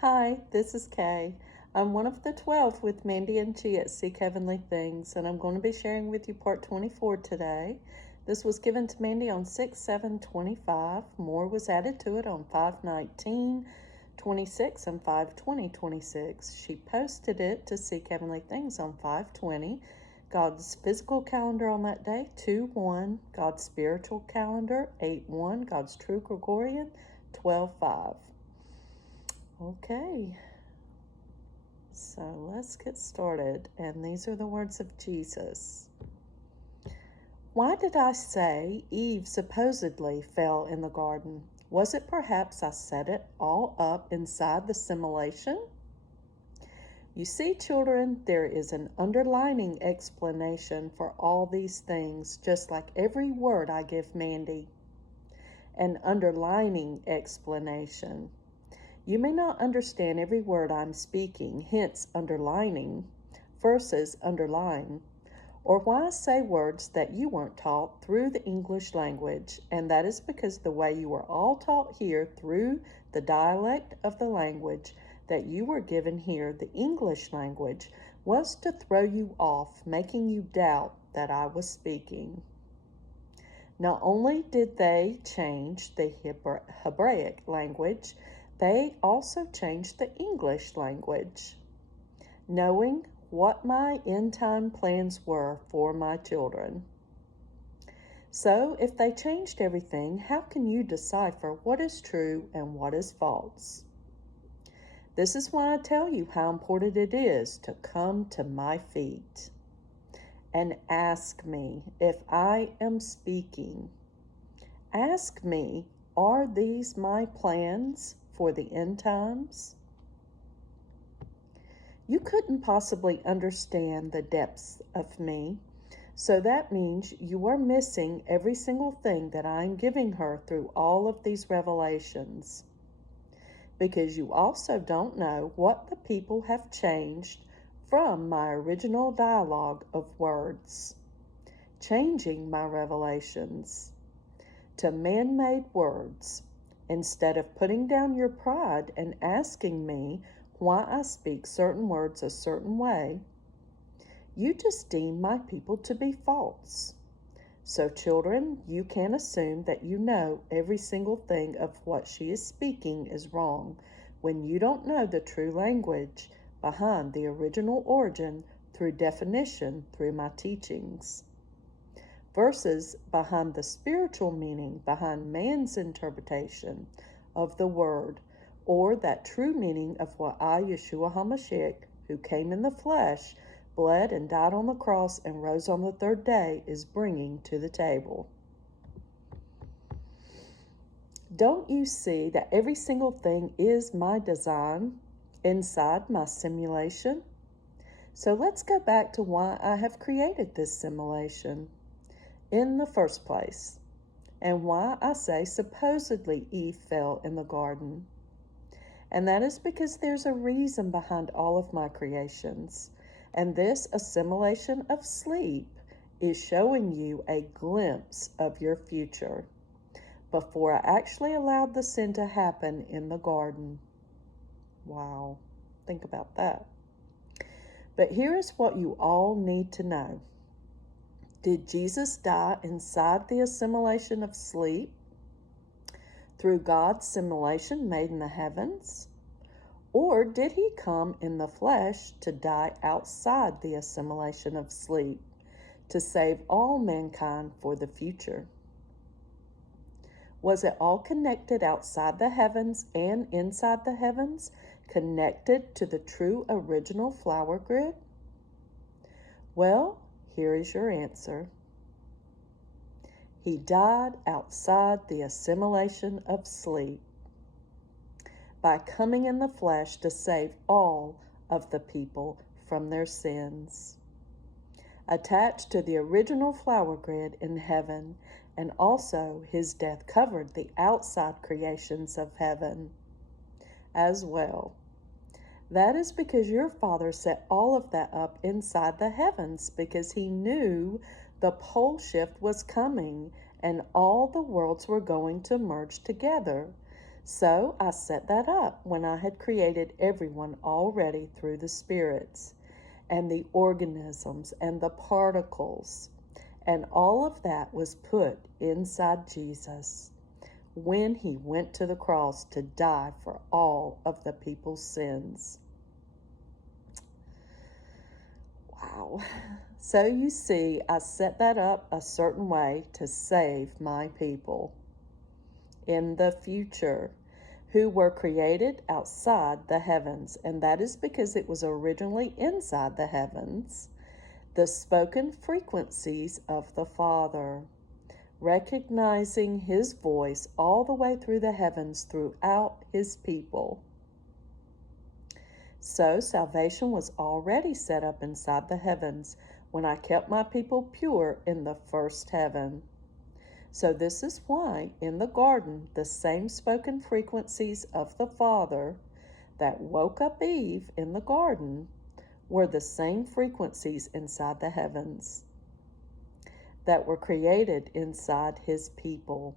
Hi, this is Kay. I'm one of the 12 with Mandi and Chi at Seek Heavenly Things, and I'm going to be sharing with you part 24 today. This was given to Mandi on 6/7/25. More was added to it on 5/19/26 and 5/20/26. She posted it to Seek Heavenly Things on 5/20. God's physical calendar on that day, 2/1. God's spiritual calendar, 8/1. God's true Gregorian, 12/5. Okay, so let's get started. And these are the words of Jesus. Why did I say Eve supposedly fell in the garden? Was it perhaps I set it all up inside the simulation? You see, children, there is an underlining explanation for all these things, just like every word I give Mandi. An underlining explanation. You may not understand every word I'm speaking, hence underlining versus underline, or why I say words that you weren't taught through the English language, and that is because the way you were all taught here through the dialect of the language that you were given here, the English language, was to throw you off, making you doubt that I was speaking. Not only did they change the Hebraic language, they also changed the English language, knowing what my end-time plans were for my children. So, if they changed everything, how can you decipher what is true and what is false? This is why I tell you how important it is to come to my feet and ask me if I am speaking. Ask me, are these my plans for the end times? You couldn't possibly understand the depths of me, so that means you are missing every single thing that I'm giving her through all of these revelations. Because you also don't know what the people have changed from my original dialogue of words, changing my revelations to man-made words, instead of putting down your pride and asking me why I speak certain words a certain way. You just deem my people to be false. So, children, you can assume that you know every single thing of what she is speaking is wrong when you don't know the true language behind the original origin through definition through my teachings, versus behind the spiritual meaning behind man's interpretation of the word, or that true meaning of what I, Yeshua HaMashiach, who came in the flesh, bled and died on the cross and rose on the third day, is bringing to the table. Don't you see that every single thing is my design inside my simulation? So let's go back to why I have created this simulation in the first place, and why I say supposedly Eve fell in the garden. And that is because there's a reason behind all of my creations, and this assimilation of sleep is showing you a glimpse of your future before I actually allowed the sin to happen in the garden. Wow, think about that. But here is what you all need to know. Did Jesus die inside the assimilation of sleep through God's simulation made in the heavens? Or did he come in the flesh to die outside the assimilation of sleep to save all mankind for the future? Was it all connected outside the heavens and inside the heavens, connected to the true original flower grid? Well, here is your answer. He died outside the assimilation of sleep by coming in the flesh to save all of the people from their sins. Attached to the original flower grid in heaven, and also his death covered the outside creations of heaven as well. That is because your Father set all of that up inside the heavens, because he knew the pole shift was coming and all the worlds were going to merge together. So I set that up when I had created everyone already through the spirits and the organisms and the particles. And all of that was put inside Jesus when he went to the cross to die for all of the people's sins. Wow. So you see, I set that up a certain way to save my people in the future who were created outside the heavens, and that is because it was originally inside the heavens, the spoken frequencies of the Father, recognizing his voice all the way through the heavens throughout his people. So salvation was already set up inside the heavens when I kept my people pure in the first heaven. So this is why in the garden the same spoken frequencies of the Father that woke up Eve in the garden were the same frequencies inside the heavens that were created inside his people.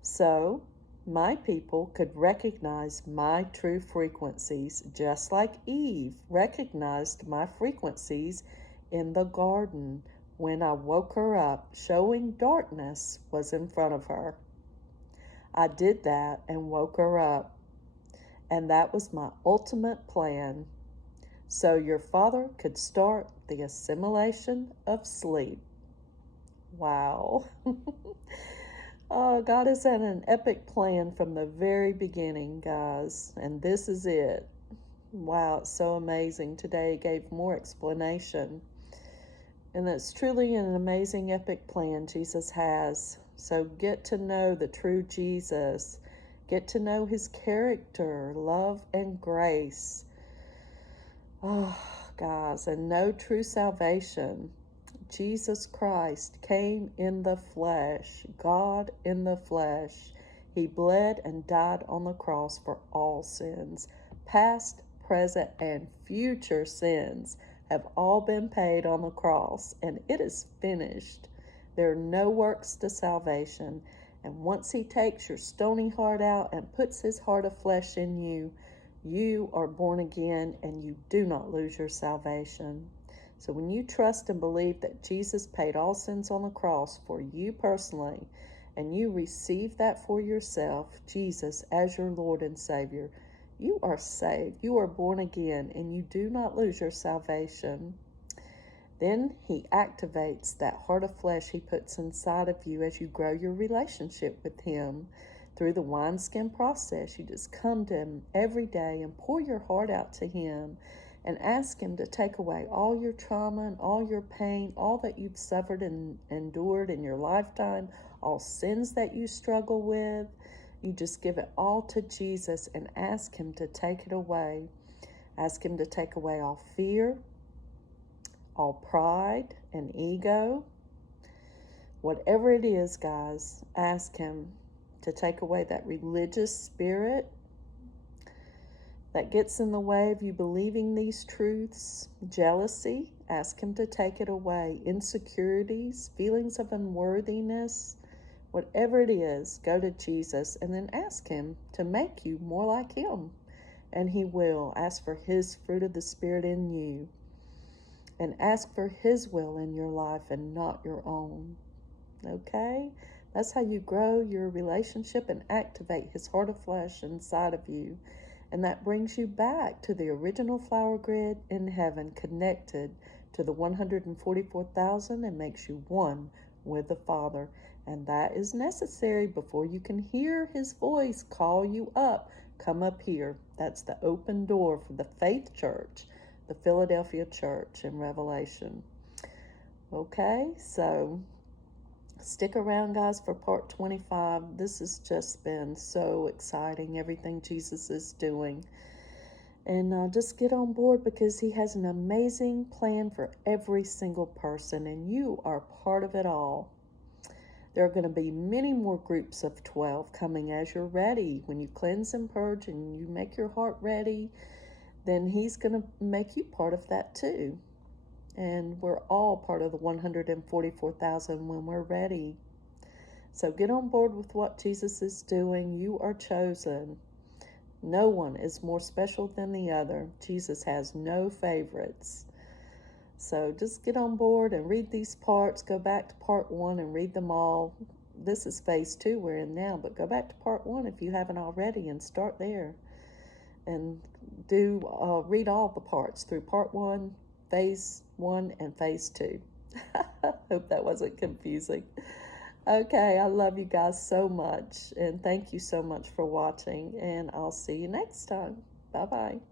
So my people could recognize my true frequencies just like Eve recognized my frequencies in the garden when I woke her up, showing darkness was in front of her. I did that and woke her up, and that was my ultimate plan, so your father could start the assimilation of sleep. Wow. Oh, God has had an epic plan from the very beginning, guys, and this is it. Wow, it's so amazing. Today gave more explanation. And it's truly an amazing, epic plan Jesus has. So get to know the true Jesus. Get to know his character, love, and grace. Oh, guys, and know true salvation. Jesus Christ came in the flesh, God in the flesh. He bled and died on the cross for all sins, past, present, and future sins have all been paid on the cross, and it is finished. There are no works to salvation, and once he takes your stony heart out and puts his heart of flesh in you, you are born again and you do not lose your salvation. So when you trust and believe that Jesus paid all sins on the cross for you personally, and you receive that for yourself, Jesus as your Lord and Savior, you are saved, you are born again, and you do not lose your salvation. Then he activates that heart of flesh he puts inside of you as you grow your relationship with him. Through the wineskin process, you just come to him every day and pour your heart out to him and ask him to take away all your trauma and all your pain, all that you've suffered and endured in your lifetime, all sins that you struggle with. You just give it all to Jesus and ask him to take it away. Ask him to take away all fear, all pride and ego. Whatever it is, guys, ask him to take away that religious spirit that gets in the way of you believing these truths. Jealousy, ask him to take it away. Insecurities, feelings of unworthiness, whatever it is, go to Jesus and then ask him to make you more like him. And he will. Ask for his fruit of the Spirit in you. And ask for his will in your life and not your own. Okay? That's how you grow your relationship and activate his heart of flesh inside of you. And that brings you back to the original flower grid in heaven, connected to the 144,000, and makes you one with the Father. And that is necessary before you can hear his voice call you up. Come up here. That's the open door for the Faith Church, the Philadelphia Church in Revelation. Okay, so stick around, guys, for part 25. This has just been so exciting, everything Jesus is doing. And just get on board, because he has an amazing plan for every single person, and you are part of it all. There are going to be many more groups of 12 coming as you're ready. When you cleanse and purge and you make your heart ready, then he's going to make you part of that too. And we're all part of the 144,000 when we're ready. So get on board with what Jesus is doing. You are chosen. No one is more special than the other. Jesus has no favorites. So just get on board and read these parts. Go back to part 1 and read them all. This is phase 2 we're in now, but go back to part 1 if you haven't already and start there. And read all the parts through part 1, phase 1, and phase 2. Hope that wasn't confusing. Okay, I love you guys so much, and thank you so much for watching, and I'll see you next time. Bye-bye.